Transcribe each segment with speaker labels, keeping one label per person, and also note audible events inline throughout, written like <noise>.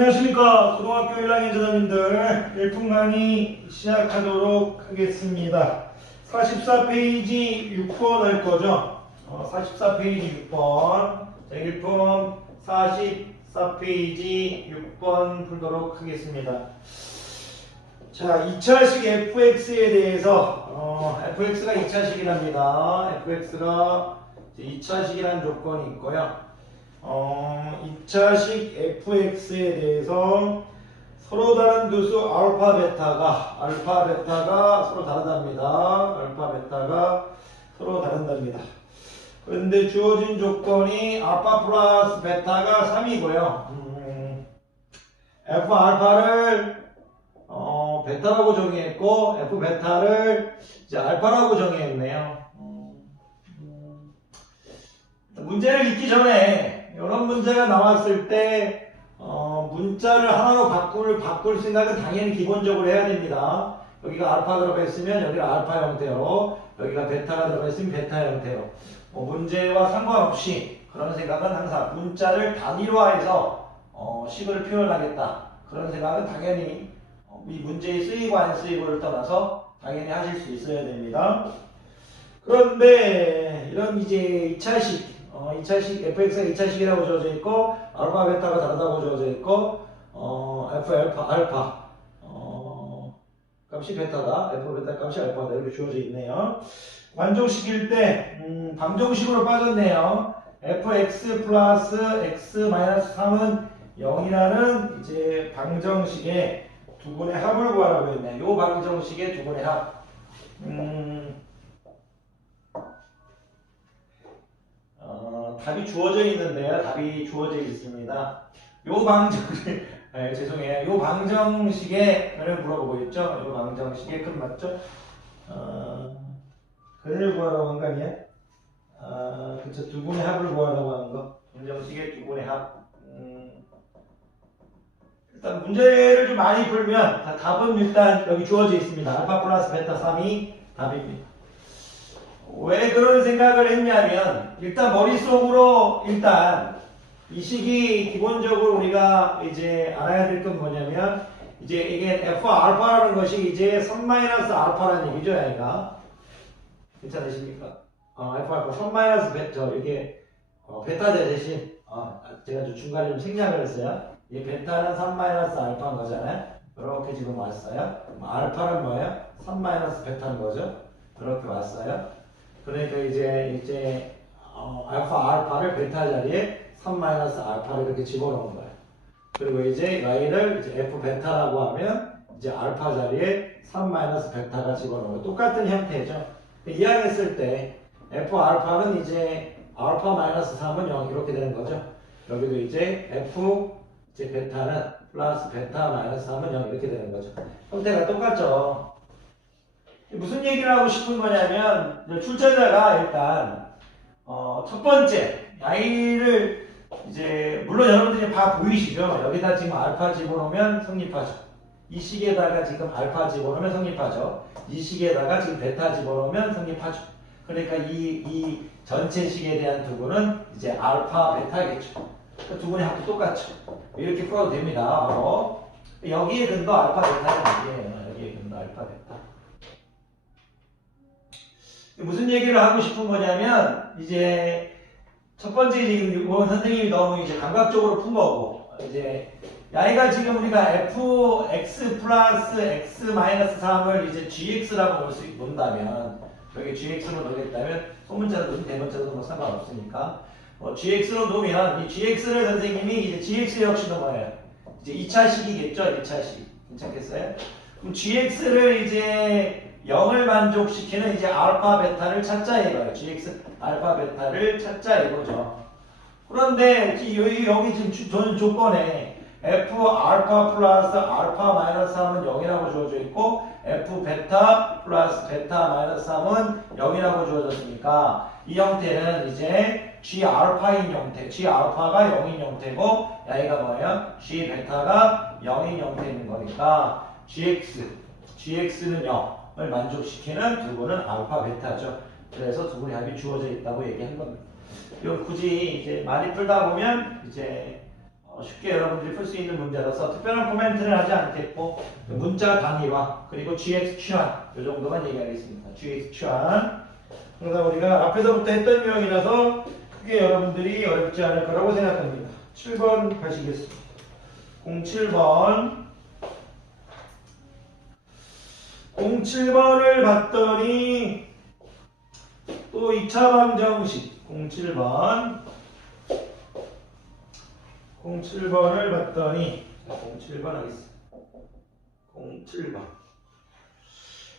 Speaker 1: 안녕하십니까. 고등학교 1학년 전원님들 일품 강의 시작하도록 하겠습니다. 44페이지 6번 할 거죠? 어, 44페이지 6번. 자, 일품 44페이지 6번 풀도록 하겠습니다. 자 2차식 fx에 대해서 어, fx가 2차식이랍니다. Fx가 2차식이라는 조건이 있고요 어, 2차식 fx에 대해서 서로 다른 두 수 알파 베타가 알파 베타가 서로 다르답니다. 알파 베타가 서로 다른답니다. 그런데 주어진 조건이 알파 플러스 베타가 3이고요. 음, f 알파를 어, 베타라고 정의했고 f 베타를 이제 알파라고 정의했네요. 음, 음. 문제를 읽기 전에 이런 문제가 나왔을 때 어, 문자를 하나로 바꿀 바꿀 생각은 당연히 기본적으로 해야 됩니다. 여기가 알파 들어가 있으면 여기가 알파 형태로 여기가 베타가 들어가 있으면 베타 형태로 뭐 문제와 상관없이 그런 생각은 항상 문자를 단위로해서 어, 식을 표현하겠다 그런 생각은 당연히 어, 이 문제에 쓰이고 안 쓰이고를 떠나서 당연히 하실 수 있어야 됩니다. 그런데 이런 이제 2차식 어, 2차식, fx가 2차식이라고 주어져 있고, 알파, 베타가 다르다고 주어져 있고, 어, f, 알파, 알파, 어, 값이 베타다, f, 베타 값이 알파다, 이렇게 주어져 있네요. 완종시킬 때, 음, 방정식으로 빠졌네요. fx 플러스 x 마이너스 3은 0이라는 이제 방정식의 두 분의 합을 구하라고 했네. 요 방정식의 두 분의 합. 음, 어, 답이 주어져 있는데요. 답이 주어져 있습니다. 요 방정식, 네, <laughs> 죄송해요. 요 방정식에 를 물어보고 있죠. 요 방정식에 큰 맞죠? 어, 근을 구하라고 한 거 아니야? 아, 그쵸. 두 분의 합을 구하라고 하는 거. 방정식의 두 분의 합. 음, 일단 문제를 좀 많이 풀면 다- 답은 일단 여기 주어져 있습니다. 알파 플러스 베타 3이 답입니다. 왜 그런 생각을 했냐면 일단 머릿속으로 일단 이 식이 기본적으로 우리가 이제 알아야 될 건 뭐냐면 이제 이게 f 알파라는 것이 이제 3 마이너스 알파라는 얘기죠, 얘가 괜찮으십니까? 어, f 알파 3 마이너스 베타 이게 어, 베타제 대신 어, 제가 좀 중간에 좀 생략을 했어요. 이 베타는 3 마이너스 알파인 거잖아요. 이렇게 지금 왔어요. 알파는 뭐예요? 3 마이너스 베타인 거죠. 이렇게 왔어요. 그러니까 이제 이제 어, 알파 알파를 베타 자리에 3 마이너스 알파를 이렇게 집어넣은 거예요. 그리고 이제 y를 이제 f 베타라고 하면 이제 알파 자리에 3 마이너스 베타가 집어넣은 거 똑같은 형태죠. 이항했을 때 f 알파는 이제 알파 마이너스 3은 0 이렇게 되는 거죠. 여기도 이제 f 이제 베타는 플러스 베타 마이너스 3은 0 이렇게 되는 거죠. 형태가 똑같죠. 무슨 얘기를 하고 싶은 거냐면 출제자가 일단 어, 첫 번째 y를 이제 물론 여러분들이 다 보이시죠? 여기다 지금 알파 집어넣으면 성립하죠. 이 식에다가 지금 알파 집어넣으면 성립하죠. 이 식에다가 지금 베타 집어넣으면 성립하죠. 그러니까 이, 이 전체 식에 대한 두분은 이제 알파 베타겠죠. 그두 분의 합도 똑같죠. 이렇게 풀어도 됩니다. 바로 여기에 근거 알파 베타는 아니에요. 여기에 근거 알파 베타. 무슨 얘기를 하고 싶은 거냐면 이제 첫 번째 지금 유원 선생님이 너무 이제 감각적으로 푼 거고 이제 야이가 지금 우리가 fx 플러스 x 마이너스 3을 이제 gx라고 볼수 논다면 여기 gx로 놓겠다면 소문자로 놓든 대문자로 놓으면 상관없으니까 뭐 gx로 놓으면 이 gx를 선생님이 이제 gx 역시도 뭐예요? 이제 2차식이겠죠? 2차식 괜찮겠어요? 그럼 gx를 이제 0을 만족시키는 이제 알파 베타를 찾자 이거예요. gx 알파 베타를 찾자 이거죠. 그런데 이- 여기 여기 지금 조건에 f 알파 플러스 알파 마이너스 3은 0이라고 주어져 있고 f 베타 플러스 베타 마이너스 3은 0이라고 주어졌으니까 이 형태는 이제 g 알파인 형태, g 알파가 0인 형태고 야이가 뭐예요? g 베타가 0인 형태인 거니까 gx gx는 0 을 만족시키는 두 분은 알파 베타죠. 그래서 두 분의 합이 주어져 있다고 얘기한 겁니다. 이건 굳이 이제 많이 풀다 보면 이제 어, 어, 쉽게 여러분들이 풀 수 있는 문제라서 특별한 코멘트는 하지 않겠고 문자 단위와 그리고 GX 취한 이 정도만 얘기하겠습니다. GX 취한 그러다 우리가 앞에서부터 했던 유형이라서 크게 여러분들이 어렵지 않을 거라고 생각합니다. 7번 가시겠습니다. 07번 07번을 봤더니 또 2차 방정식. 07번. 07번을 봤더니 07번 하겠습니다. 07번.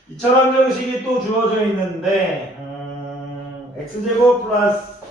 Speaker 1: 2차 방정식이 또 주어져 있는데 음, x제곱 플러스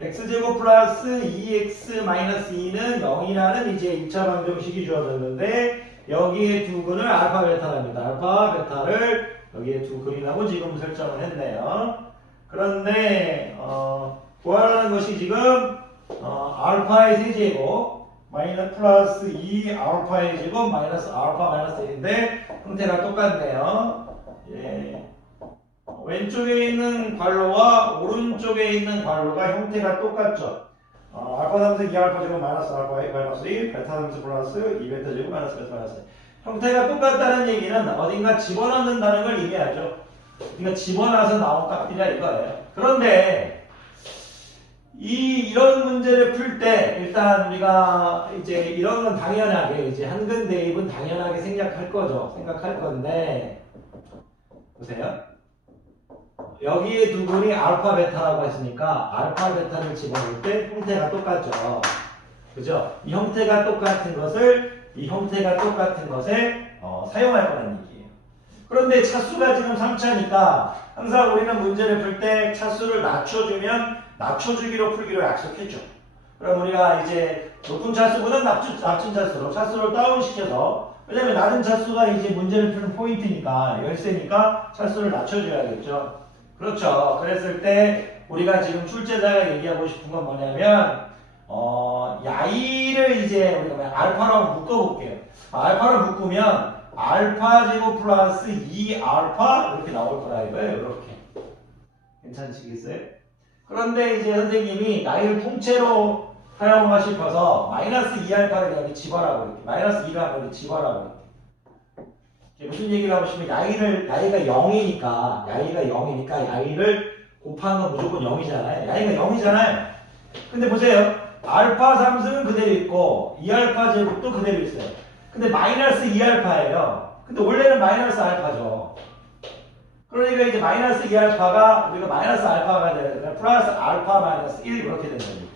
Speaker 1: x제곱 플러스 2x 마이너스 2는 0이라는 이제 2차 방정식이 주어졌는데 여기에 두 근을 알파 베타랍니다. 알파 베타를 여기에 두 근이라고 지금 설정을 했네요. 그런데 어, 구하라는 것이 지금 어, 알파의 세제곱 마이너스 플러스 2 알파의 제곱 마이너스 알파 마이너스 1인데 형태가 똑같네요. 예. 어, 왼쪽에 있는 괄호와 오른쪽에 있는 괄호가 형태가 똑같죠. 어, 알파 3세 2알파 제곱 마이너스 알파 1 마이너스 1 베타 3세 플러스 2 베타 제곱 마이너스 베타 마이너스 1 형태가 똑같다는 얘기는 어딘가 집어넣는다는 걸 의미하죠. 그러니까 집어넣어서 나온 값이다 이거예요. 그런데 이 이런 문제를 풀 때 일단 우리가 이제 이런 건 당연하게 이제 한근 대입은 당연하게 생각할 거죠. 생각할 건데 보세요. 여기에 두 분이 알파 베타라고 했으니까 알파 베타를 집어넣을 때 형태가 똑같죠. 그죠? 이 형태가 똑같은 것을 이 형태가 똑같은 것에 어, 사용할 거라는 얘기예요. 그런데 차수가 지금 3차니까 항상 우리는 문제를 풀 때 차수를 낮춰주면 낮춰주기로 풀기로 약속했죠. 그럼 우리가 이제 높은 차수보다 낮춘, 낮춘 차수로 차수를 다운시켜서 왜냐면 낮은 차수가 이제 문제를 푸는 포인트니까 열쇠니까 차수를 낮춰줘야겠죠. 그렇죠. 그랬을 때 우리가 지금 출제자가 얘기하고 싶은 건 뭐냐면 어, 야이를 이제 우리가 알파라고 묶어볼게요. 알파를 묶으면 알파 제곱 플러스 2 알파 이렇게 나올 거라 이거예요. 이렇게. 괜찮으시겠어요? 그런데 이제 선생님이 나이를 통째로 사용하고 싶어서 마이너스 2알파를 여기 집어라고 이렇게 마이너스 2를 여기 집어라고 이렇게 무슨 얘기를 하고 싶으면 야이를 야이가 0이니까 야이가 0이니까 야이를 곱하는 건 무조건 0이잖아요. 야이가 0이잖아요. 근데 보세요. 알파 3승은 그대로 있고 2알파 제곱도 그대로 있어요. 근데 마이너스 2알파예요. 근데 원래는 마이너스 알파죠. 그러니까 이제 마이너스 2알파가 우리가 마이너스 알파가 되니까 플러스 알파 마이너스 1 이렇게 된다는 얘기.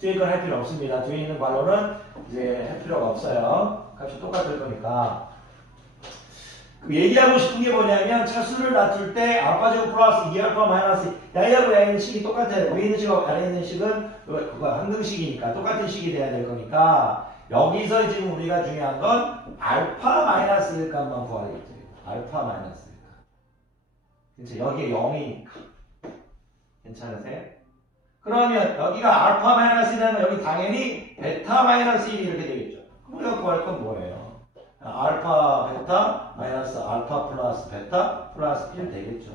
Speaker 1: 뒤에 건 할 필요 없습니다. 뒤에 있는 괄호는 이제 할 필요가 없어요. 값이 똑같을 거니까. 그 얘기하고 싶은 게 뭐냐면 차수를 낮출 때 알파 제곱 플러스 2알파 마이너스 야이하고 야이는 식이 똑같아요. 위에 있는 식하고 아래 있는 식은 그거 그거 항등식이니까 똑같은 식이 돼야 될 거니까 여기서 지금 우리가 중요한 건 알파 마이너스 1 값만 구하겠죠. 알파 마이너스 1 값. 그렇죠. 여기에 0이니까. 괜찮으세요? 그러면 여기가 알파 마이너스 1이면 여기 당연히 베타 마이너스 1이 이렇게 되겠죠. 그럼 우리가 구할 건 뭐예요? 알파 베타 마이너스 알파 플러스 베타 플러스 1 되겠죠.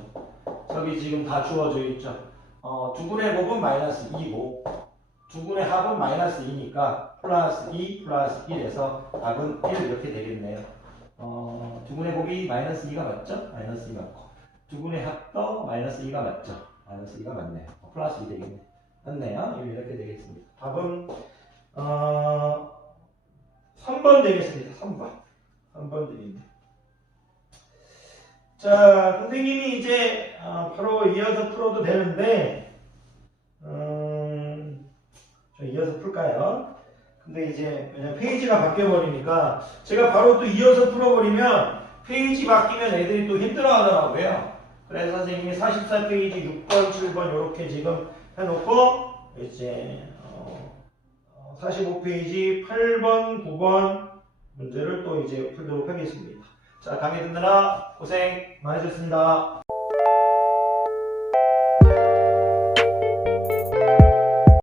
Speaker 1: 저기 지금 다 주어져 있죠. 어, 두분의 곱은 마이너스 2고 두분의 합은 마이너스 2니까 플러스 2 플러스 1에서 답은 1 이렇게 되겠네요. 어, 두분의 곱이 마이너스 2가 맞죠? 마이너스 2 맞고 두분의 합도 마이너스 2가 맞죠? 마이너스 2가 맞네요. 어, 플러스 2 되겠네. 맞네요. 이렇게 되겠습니다. 답은 어, 3번 되겠습니다. 3번. 3번 드립니다. 자, 선생님이 이제 어, 바로 이어서 풀어도 되는데, 음, 저 이어서 풀까요? 근데 이제 왜냐면 페이지가 바뀌어버리니까 제가 바로 또 이어서 풀어버리면 페이지 바뀌면 애들이 또 힘들어하더라고요. 그래서 선생님이 44페이지 6번, 7번 이렇게 지금 해놓고 이제 어, 45페이지 8번, 9번 문제를 또 이제 풀도록 하겠습니다. 자, 강의 듣느라 고생 많으셨습니다.